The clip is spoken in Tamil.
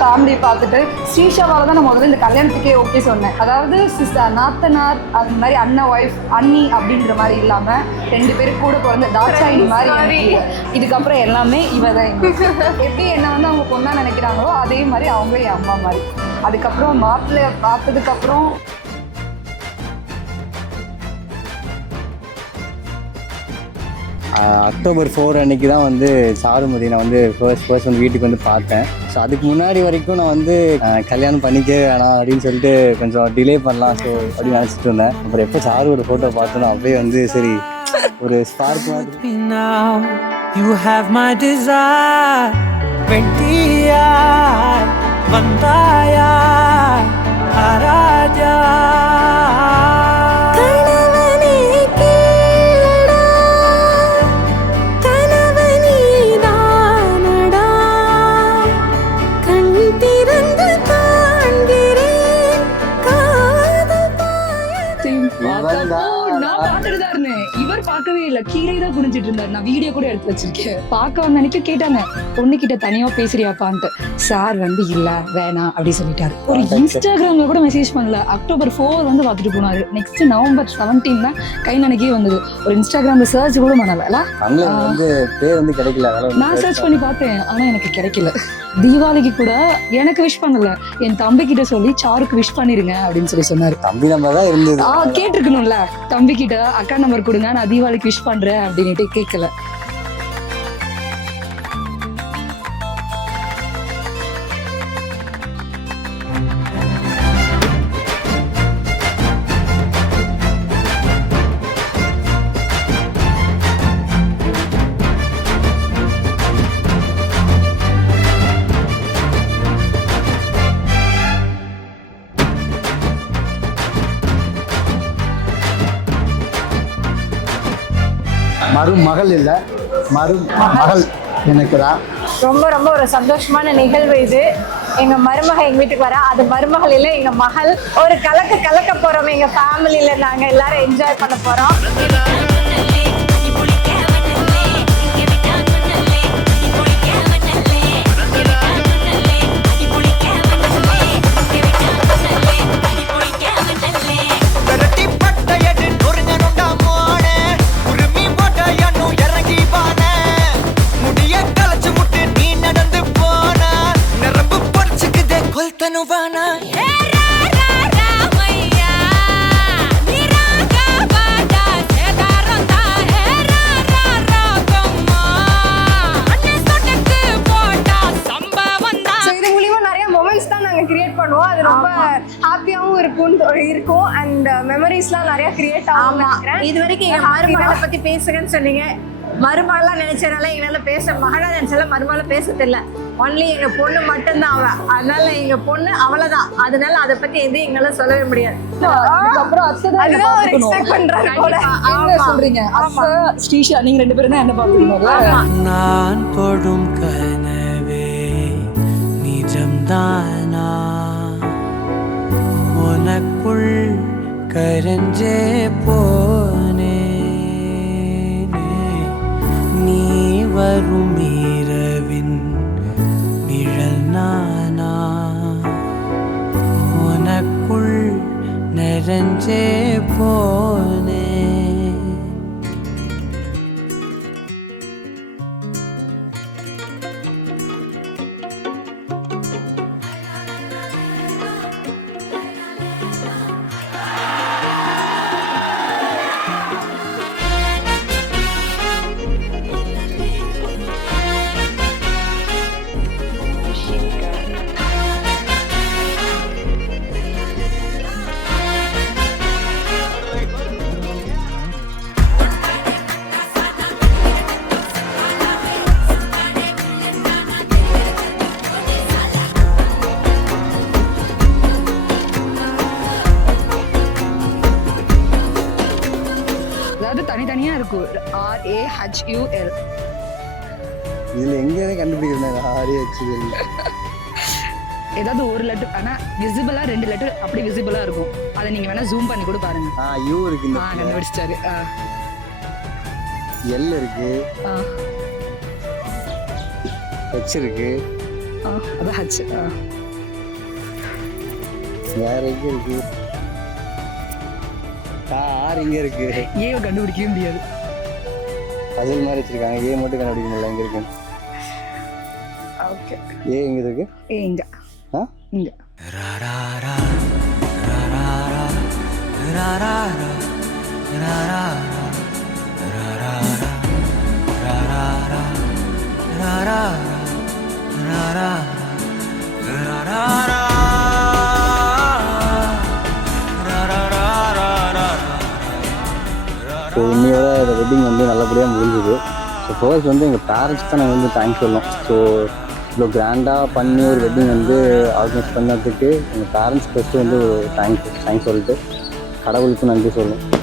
ஃபேமிலி பார்த்துட்டு ஸ்ரீஷாவால் தான் நான் முதல்ல இந்த கல்யாணத்துக்கே ஓகே சொன்னேன். அதாவது சிஸ்டர் நாத்தனார் அது மாதிரி அண்ணன் ஒய்ஃப் அண்ணி அப்படின்ற மாதிரி இல்லாமல் 2 பேரும் கூட பிறந்த தாட்சாயினி மாதிரி இதுக்கப்புறம் எல்லாமே இவ தான். எப்படி என்ன வந்து அவங்க பொண்ணா நினைக்கிறாங்களோ அதே மாதிரி அவங்களே என் அம்மா மாதிரி. அதுக்கப்புறம் மாப்பிள்ளை பார்த்ததுக்கப்புறம் அக்டோபர் 4 அன்றைக்கி தான் வந்து சாருமதி நான் வந்து ஃபர்ஸ்ட் வந்து வீட்டுக்கு வந்து பார்த்தேன். ஸோ அதுக்கு முன்னாடி வரைக்கும் நான் வந்து கல்யாணம் பண்ணிக்க வேணாம் அப்படின்னு சொல்லிட்டு கொஞ்சம் டிலே பண்ணலாம் ஸோ அப்படின்னு நினச்சிட்டு இருந்தேன். அப்புறம் எப்போ சாரோட ஃபோட்டோ பார்த்தோன்னா அப்படியே வந்து சரி ஒரு ஸ்பார்க் மாதிரி. You have my desire வெண்டியா வந்தாயா A Raja இவர் பார்க்கவே இல்லை, கீழே தான் குடிஞ்சிட்டு இருந்தாரு. நான் வீடியோ கூட எடுத்து வச்சிருக்கேன். பார்க்க வந்த அன்னைக்கு கேட்டாங்க பொண்ணுகிட்ட தனியா பேசுறியாப்பான்ட்டு. சார் வந்து இல்ல வேணாம் அப்படி சொல்லிட்டாரு. ஒரு இன்ஸ்டாகிராம்ல கூட மெசேஜ் பண்ணல. அக்டோபர் 4 வந்து பார்த்துட்டு போனாரு. நெக்ஸ்ட் நவம்பர் 17 தான் கை நினைக்கே வந்தது. ஒரு இன்ஸ்டாகிராம்ல சர்ச் கூட பண்ணல. நான் சர்ச் பண்ணி பார்த்தேன் ஆனா எனக்கு கிடைக்கல. தீபாவளிக்கு கூட எனக்கு விஷ் பண்ணல, என் தம்பி கிட்ட சொல்லி சாருக்கு விஷ் பண்ணிருங்க அப்படின்னு சொல்லி சொன்னாரு. தம்பி நம்பர் தான் இருந்தது. கேட்டிருக்கணும்ல, தம்பி கிட்ட அக்கா நம்பர் கொடுங்க நான் தீபாவளிக்கு விஷ் பண்றேன் அப்படின்ட்டு கேட்கல. மருமகள் இல்லை மருமகள் எனக்கு தான் ரொம்ப ரொம்ப ஒரு சந்தோஷமான நிகழ்வு இது. எங்க மருமகள் எங்க வீட்டுக்கு வர, அது மருமகள் இல்லை எங்க மகள். ஒரு கலக்க போறோம். எங்க ஃபேமிலியில நாங்க எல்லாரும் என்ஜாய் பண்ண போறோம். அது ரொம்ப ஹாப்பியாவும் இருக்கும் அண்ட் மெமரிஸ்லாம் நிறைய கிரியேட் ஆகும். இது வரைக்கும் எங்க மருமகளை பத்தி பேசுங்கன்னு சொன்னீங்க. மருமகளா நினைச்சதுனால எங்களால பேச, மகளா நினைச்சால மருமகள பேச தெரியல. ஒன்லி எங்க பொண்ணு மட்டும்தான் அவ. அதனால எங்க பொண்ணு அவ்வளவுதான். அதனால அதை பத்தி எதுவும் எங்களால சொல்லவே முடியாது. ஸ்ரீஷா நீங்க 2 பேரும் தான் என்ன பாத்துக்கணும். நான் தொடும் கனவே நிஜம்தானா, உனக்குள் கரஞ்சே போனே, நீ வரும் இரவின் நிழல் நானா, உனக்குள் நிறைஞ்சே போனே. தனித்தனியா இருக்கும். RAHUL. இதுல எங்க கண்டுபிடிக்கிறது RAHUL? ஏதாவது ஒரு லெட்டர் ஆனா விசிபிளா 2 லெட்டர் அப்படி விசிபிளா இருக்கும். அதை நீங்க வேணா ஜூம் பண்ணி கூட பாருங்க. U இருக்கு. கண்டுபிடிச்சாரு. L இருக்கு. H இருக்கு. அதான் ஆச்சு. வேற எங்க இருக்கு? கார் இங்க இருக்கு. ஏவை கண்டுபிடிக்கவே முடியாது. பசில் மாதிரி வச்சிருக்காங்க. ஏ மட்டும் கண்டுபிடிக்க முடியல எங்க இருக்கு. ஓகே, ஏ எங்க இருக்கு? இங்க ஆ இங்க. ஸோ இன்னையோட இந்த வெட்டிங் வந்து நல்லபடியாக முடிஞ்சுது. ஸோ ஃபர்ஸ்ட் வந்து எங்கள் பேரண்ட்ஸ் தான் நாங்கள் வந்து தேங்க்ஸ் சொல்லணும். ஸோ இவ்வளோ கிராண்டாக பண்ணி ஒரு வெட்டிங் வந்து ஆர்கனைஸ் பண்ணதுக்கு எங்கள் பேரண்ட்ஸ் ஃபஸ்ட்டு வந்து தேங்க்ஸ் சொல்லிட்டு கடவுளுக்கும் நன்றி சொல்லணும்.